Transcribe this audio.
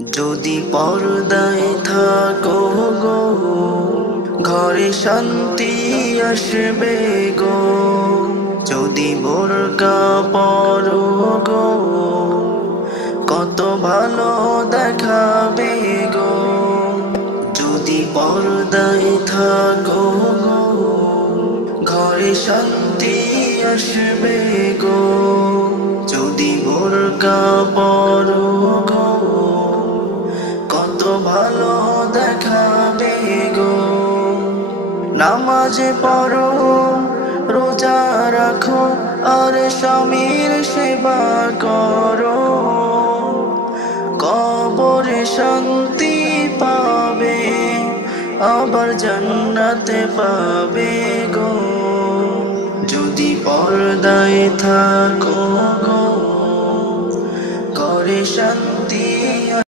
যদি পর্দায় থাকো গো, ঘরে শান্তি আসবে গো। যদি বোরকা পরো গো, কত ভালো দেখাবে গো। যদি পর্দায় থাকো গো, ঘরে শান্তি আসবে গো। যদি বোরকা পরো গো, কত ভালো দেখাবে গো। নামাজে পড়ো, রোজা রাখো, আর স্বামীর সেবা করো। কবরে শান্তি পাবে, আবার জান্নাতে পাবে গো। যদি পর্দায় থাকো গো,